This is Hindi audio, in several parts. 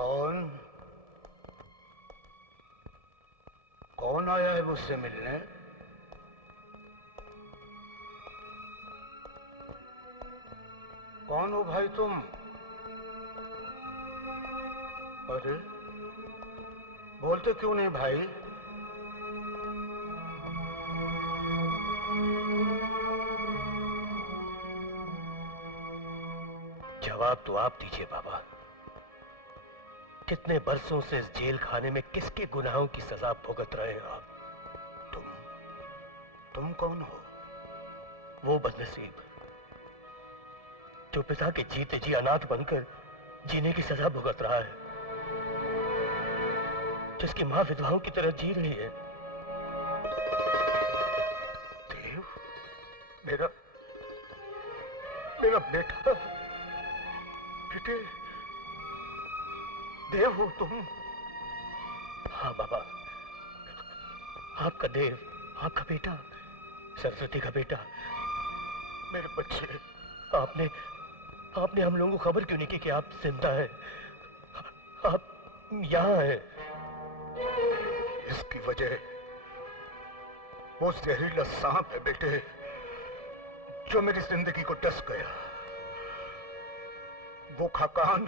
कौन कौन आया है मुझसे मिलने? कौन हो भाई तुम? अरे बोलते क्यों नहीं भाई? जवाब तो आप दीजिए बाबा। कितने बरसों से इस जेल खाने में किसके गुनाहों की सजा भुगत रहे हैं आप? तुम कौन हो? वो बदनसीब जो पिता के जीते जी अनाथ बनकर जीने की सजा भुगत रहा है, जिसकी मां विधवाओं की तरह जी रही है। देव, मेरा बेटा, बेटे, देव हो तुम? हाँ बाबा, आपका देव, आपका बेटा, सरस्वती का बेटा। मेरे बच्चे, आपने हम लोगों को खबर क्यों नहीं की कि आप जिंदा हैं? आप यहाँ हैं। इसकी वजह वो जहरीला सांप है बेटे, जो मेरी जिंदगी को डस गया। वो खाकान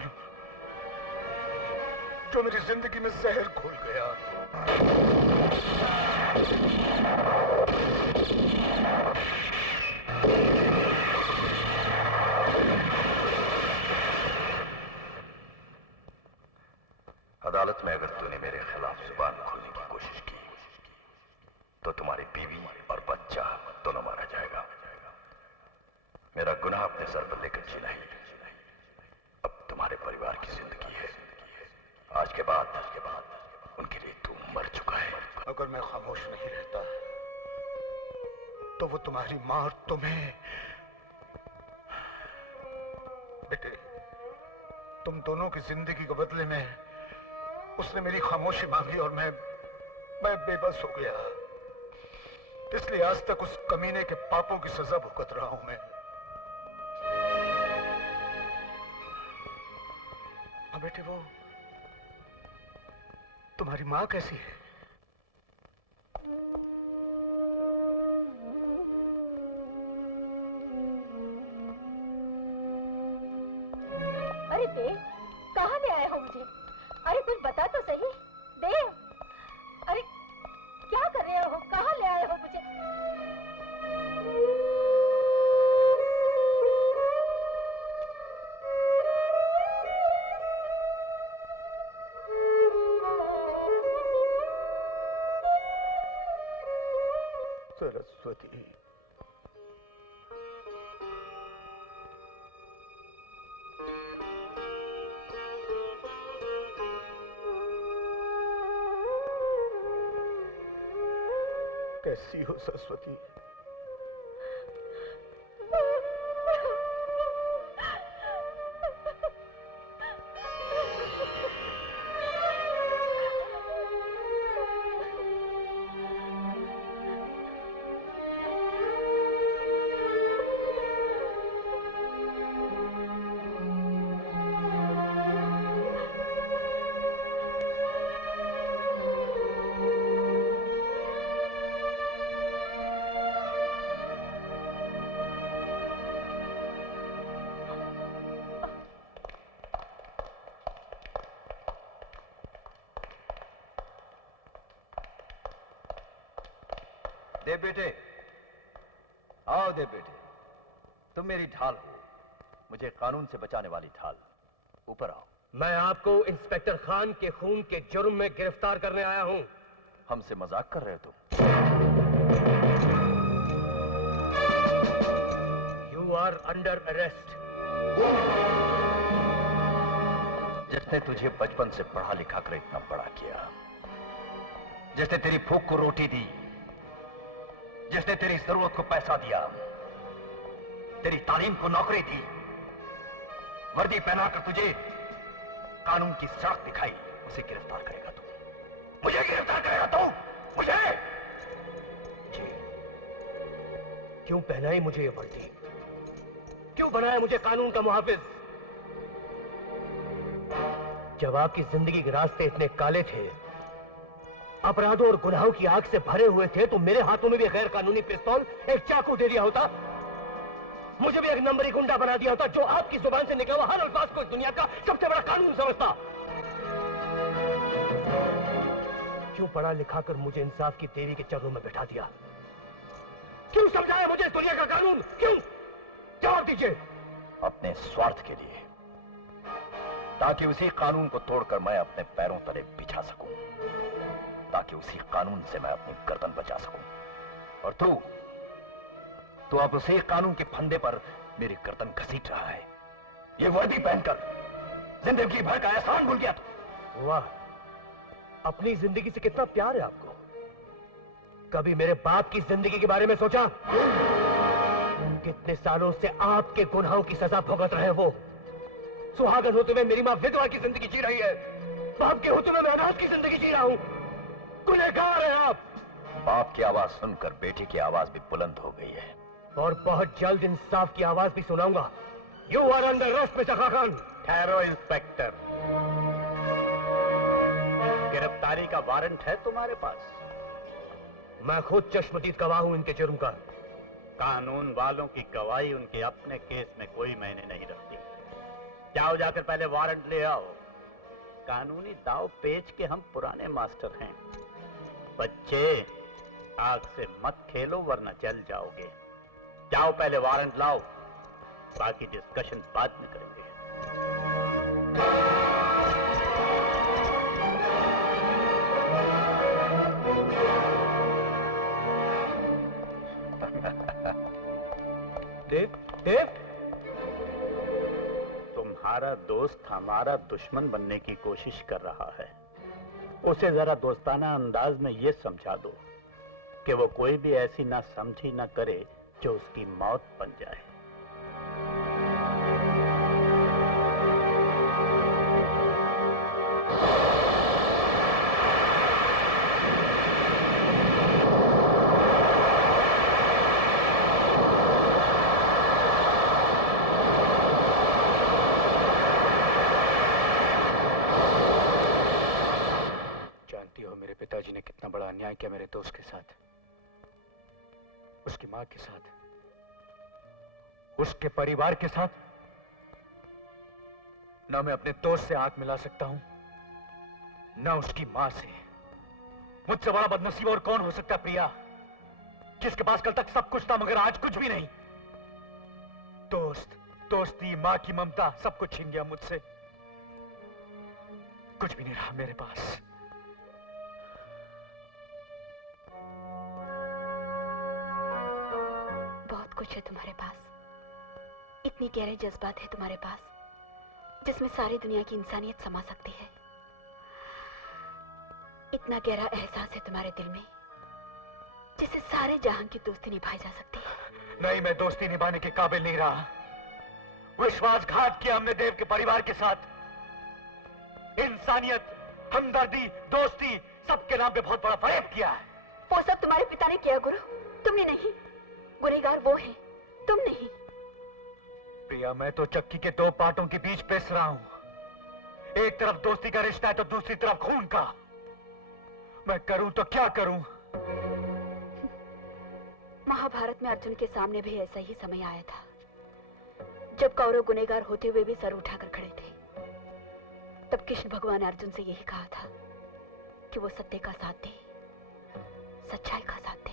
जो मेरी जिंदगी में जहर घोल गया। अदालत में अगर तूने मेरे खिलाफ जुबान खोलने की कोशिश की तो तुम्हारी बीवी और बच्चा दोनों मारा जाएगा। मेरा गुनाह अपने सर पर लेकर जीना ही अब तुम्हारे परिवार की जिंदगी है। आज के बाद उनके लिए तू मर चुका है। अगर मैं खामोश नहीं रहता तो वो तुम्हारी मां और तुम्हें। बेटे, तुम दोनों की जिंदगी के बदले में उसने मेरी खामोशी मांगी और मैं बेबस हो गया। इसलिए आज तक उस कमीने के पापों की सजा भुगत रहा हूं मैं। हाँ बेटे, वो तुम्हारी मां कैसी है? अरे देव, कहाँ ले आए हो मुझे? अरे कुछ बता तो सही देव। अरे क्या कर रहे हो? कहाँ ले आए हो मुझे? सरस्वती, कैसी हो सरस्वती? देव बेटे, आओ देव बेटे, तुम मेरी ढाल हो, मुझे कानून से बचाने वाली ढाल। ऊपर आओ। मैं आपको इंस्पेक्टर खान के खून के जुर्म में गिरफ्तार करने आया हूं। हमसे मजाक कर रहे हो तुम? You are under arrest. जिसने तुझे बचपन से पढ़ा लिखा कर इतना बड़ा किया, जिसने तेरी भूख को रोटी दी, जिसने तेरी जरूरत को पैसा दिया, तेरी तालीम को नौकरी दी, वर्दी पहनाकर तुझे कानून की सड़क दिखाई, उसे गिरफ्तार करेगा तू? मुझे गिरफ्तार करेगा तू? मुझे? जी, क्यों पहनाई मुझे ये वर्दी? क्यों बनाया मुझे कानून का मुहाफिज? जब आपकी जिंदगी के रास्ते इतने काले थे, अपराधों और गुनाहों की आग से भरे हुए थे, तो मेरे हाथों में भी गैर कानूनी पिस्तौल, एक चाकू दे दिया होता। मुझे भी एक नंबरी गुंडा बना दिया होता, जो आपकी जुबान से निकला हुआ हर अल्फाज को दुनिया का सबसे बड़ा कानून समझता। क्यों पढ़ा लिखा कर मुझे इंसाफ की देवी के चरणों में बैठा दिया? क्यों समझाया मुझे इस दुनिया का कानून? क्यों? जवाब दीजिए। अपने स्वार्थ के लिए, ताकि उसी कानून को तोड़कर मैं अपने पैरों तले बिछा सकूं, ताकि उसी कानून से मैं अपनी गर्दन बचा सकूं। और तू अब उसी कानून के फंदे पर मेरी गर्दन घसीट रहा है। ये वर्दी पहनकर जिंदगी भर का एहसान भूल गया तू। वाह, अपनी जिंदगी से कितना प्यार है आपको। कभी मेरे बाप की जिंदगी के बारे में सोचा? कितने सालों से आपके गुनाहों की सजा भुगत रहे हैं वो। सुहागन होते हुए मेरी मां विधवा की जिंदगी जी रही है, बाप के होते हुए मैं अनाथ की जिंदगी जी रहा हूं। गुनहगार हैं आप। बाप की आवाज सुनकर बेटे की आवाज भी बुलंद हो गई है, और बहुत जल्द इंसाफ की आवाज भी सुनाऊंगा। You are under arrest mister Khakan. ठहरो इंस्पेक्टर, गिरफ्तारी का वारंट है तुम्हारे पास? मैं खुद चश्मदीद गवाह हूं इनके जुर्म का। कानून वालों की गवाही उनके अपने केस में कोई मायने नहीं रखती। जाओ जाकर पहले वारंट ले आओ। कानूनी दाव पेच के हम पुराने मास्टर हैं। बच्चे, आग से मत खेलो वरना जल जाओगे। जाओ पहले वारंट लाओ, बाकी डिस्कशन बाद में करेंगे। देव, तुम्हारा दोस्त हमारा दुश्मन बनने की कोशिश कर रहा है। उसे जरा दोस्ताना अंदाज में यह समझा दो कि वो कोई भी ऐसी ना समझी ना करे जो उसकी मौत बन जाए। पिताजी ने कितना बड़ा अन्याय किया मेरे दोस्त के साथ, उसकी मां के साथ, उसके परिवार के साथ। ना मैं अपने दोस्त से आंख मिला सकता हूं, ना उसकी मां से। मुझसे बड़ा बदनसीब और कौन हो सकता प्रिया, जिसके पास कल तक सब कुछ था मगर आज कुछ भी नहीं। दोस्त, दोस्ती, मां की ममता, सब कुछ छीन गया मुझसे। कुछ भी नहीं रहा मेरे पास। बहुत कुछ है तुम्हारे पास, इतनी गहरे जज्बात है तुम्हारे पास, जिसमें सारी दुनिया की इंसानियत समा सकती है। इतना गहरा एहसास है तुम्हारे दिल में, जिससे सारे जहां की दोस्ती निभाई जा सकती है। नहीं, मैं दोस्ती निभाने के काबिल नहीं रहा। विश्वासघात किया हमने देव के परिवार के साथ। इंसानियत, हमदर्दी, दोस्ती, सबके नाम पे बहुत बड़ा फरेब किया है। वो सब तुम्हारे पिता ने किया गुरु, तुमने नहीं। गुनहगार वो है, तुम नहीं। प्रिया, मैं तो चक्की के दो पाटों के बीच पिस रहा हूं। एक तरफ दोस्ती का रिश्ता है तो दूसरी तरफ खून का। मैं करूं तो क्या करूं? महाभारत में अर्जुन के सामने भी ऐसा ही समय आया था, जब कौरव गुनहगार होते हुए भी सर उठाकर खड़े थे। तब कृष्ण भगवान ने अर्जुन से यही कहा था कि वो सत्य का साथ दे, सच्चाई का साथ दे।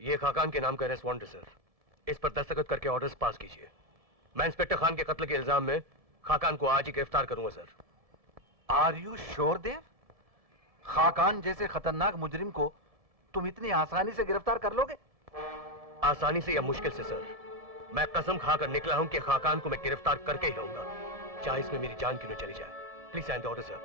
ये खाकान के नाम का अरेस्ट वारंट है सर। इस पर दस्तखत करके ऑर्डर्स पास कीजिए। मैं इंस्पेक्टर खान के कत्ल के इल्जाम में खाकान को आज ही गिरफ्तार करूंगा सर। आर यू श्योर देव? खाकान जैसे खतरनाक मुजरिम को तुम इतनी आसानी से गिरफ्तार कर लोगे? आसानी से या मुश्किल से सर, मैं कसम खाकर निकला हूं कि खाकान को मैं गिरफ्तार करके ही रहूंगा, चाहे इसमें मेरी जान क्यों न चली जाए। Please sign the order sir.